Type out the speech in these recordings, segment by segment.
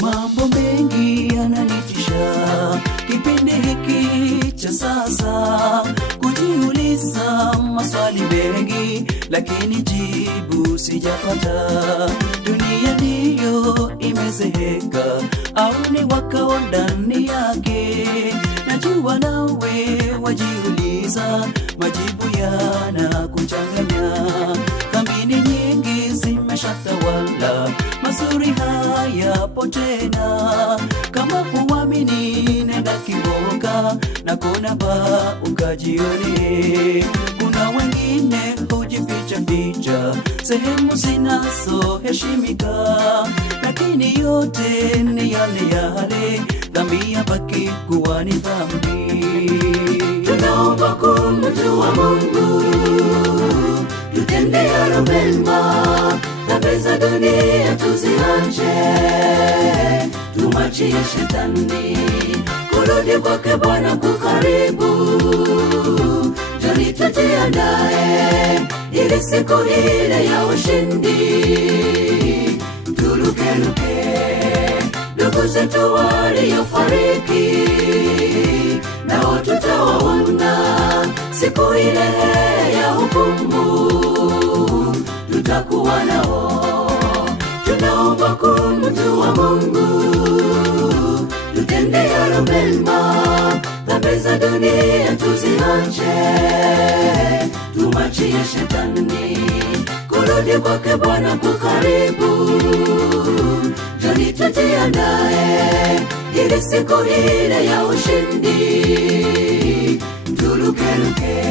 Mambo mengi yananitisha kipindi hiki cha sasa, kujiuliza maswali mengi lakini jibu sijapata. Dunia ndiyo imezeheka au ni wakao ndani yake? Najua nawe wajiuliza, majibu yanakuchanganya. Dhambi nyingi zimeshatawala, mazuri hayapo tena. Kama huamini nenda Kiboka na kuna ba ukajione. Kuna wengine hujificha ficha sehemu zinazoheshimika, lakini yote ni yale yale, dhambi yabaki kuwa ni dhambi. Tunaomba kumjua Mungu, tutende yalo mema, dhambi za dunia tuziache, tumwachie Shetani. Kurudi kwake Bwana kukaribu, njoni tujiandae ili siku ile ya ushindi. Turukeruke ndugu zetu waliofariki, nao tutawaona siku ile ya hukumu, tutakuwa nao. Tunaomba kumjua Mungu, tutende yalo mema, dhambi za dunia tuziache, tumwachie Shetani. Kurudi kwake Bwana kukaribu, njoni tujiandae ili siku ile ya ushindi. Turukeruke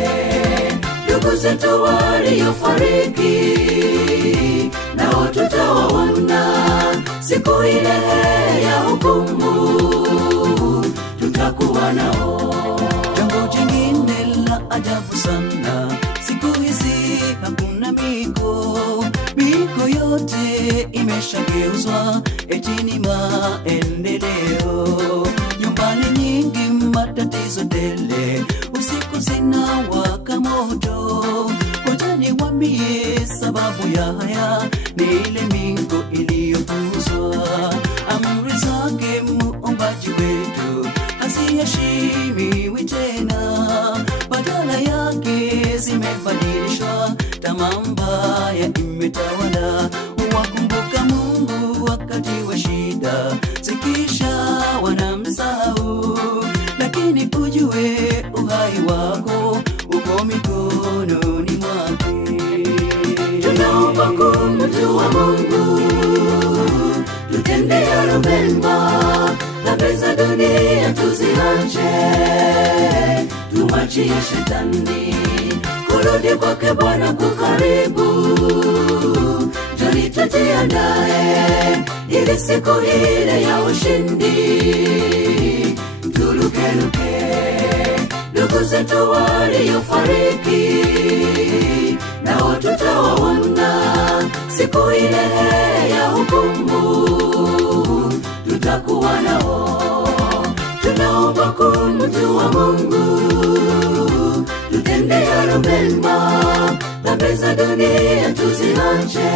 ndugu zetu waliofariki, nao tutawaona siku ile ya hukumu, tutakuwa nao. Jambo jingine la ajabu sana, siku hizi hakuna miko yote imeshageuzwa eti ni maendeleo. Nyumbani nyingi matatizo tele, usiku zinawaka moto. Ngoja niwaambie sababu ya haya, ni ile miko iliyopuzwa. Amri zake muombaji wetu haziheshimiwi tena, badala yake zimebadilishwa, tamaa mbaya imetawala. Wakumbuka Mungu wakati wa shida, zikisha wanamsahau. Lakini ujue uhai wako uko mikononi mwake. Tunaomba kumjua Mungu, tutende yalo mema, dhambi za dunia tuziache, tumwachie Shetani. Kurudi kwake Bwana kukaribu, njoni tujiandae ili siku ile ya ushindi. Turukeruke ndugu zetu waliofariki, nao tutawaona siku ile ya hukumu, tutakuwa nao. Tunaomba kumjua Mungu, tutende yalo mema, dhambi za dunia tuziache,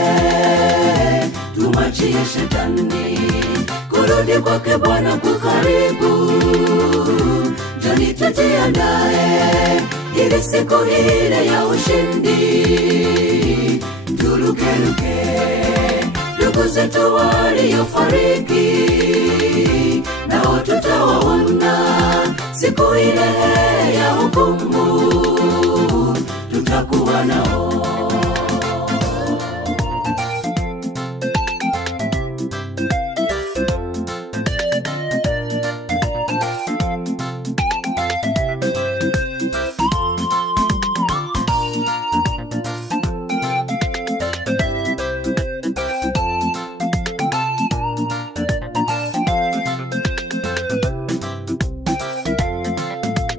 tumwachie Shetani. Kurudi kwake Bwana kukaribu, njoni tujiandae ili siku ile ya ushindi. Turukeruke ndugu zetu waliofariki, nao tutawaona siku ile ya hukumu, tutakuwa nao.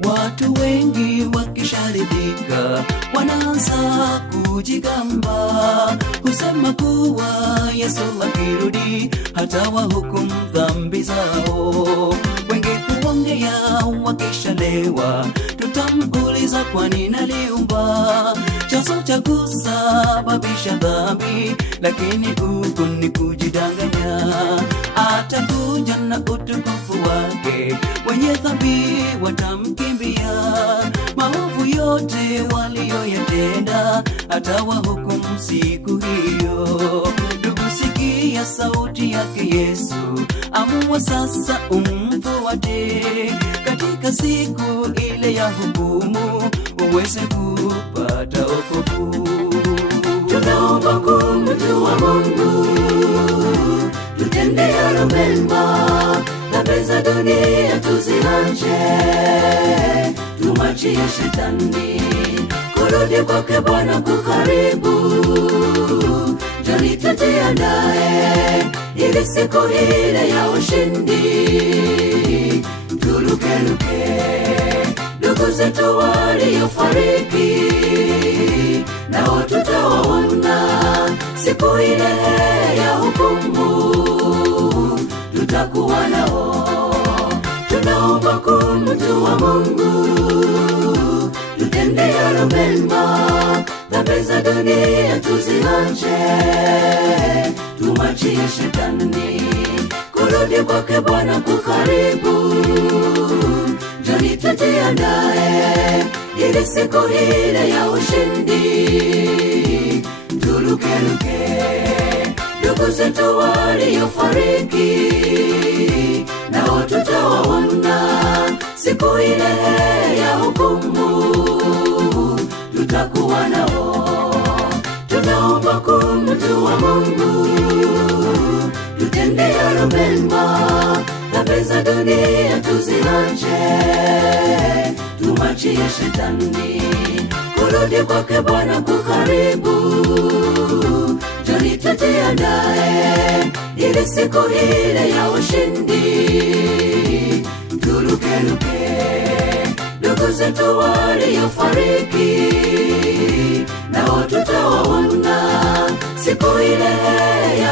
Watu wengi wakisharidhika wanaanza kujigamba, husema kuwa Yesu akirudi hata wahukumu dhambi zao. Wengi huongea wakishalewa, tutamuuliza kwani naliumba, chanzo cha kusababisha dhambi, lakini huku ni kujidanganya. Ataku utukufu wake. Wenye dhambi watamkimbia, maovu yote walioyatenda atawahukumu siku hiyo. Ndugu, sikia sauti yake Yesu, amua sasa umfuate, katika siku ile ya hukumu uweze kupata wokovu. Tunaomba kumjua Mungu, tutende yalo mema, dhambi za dunia tuziache, tumwachie shetani, kurudi kwake Bwana kukaribu. Njoni tujiandae ili siku ile ya ushindi, turukeruke ndugu zetu waliofariki, nao tutawaona siku ile ya hukumu, tutakuwa nao. Tunaomba kumjua Mungu, tutende yalo mema, dhambi za dunia tuziache, tumwachie shetani, kurudi kwake Bwana kukaribu. Njoni tujiandae ili siku ile ya ushindi, turukeruke ndugu zetu waliofariki, nao tutawaona siku ile ya hukumu, tutakuwa nao. Tunaomba kumjua Mungu, tutende yalo mema, dhambi za dunia tuziache, tumwachie shetani, kurudi kwake Bwana kukaribu. Njoni tujiandae ili siku ile ya ushindi, turukeruke ndugu zetu waliofariki, nao tutawaona siku ile ya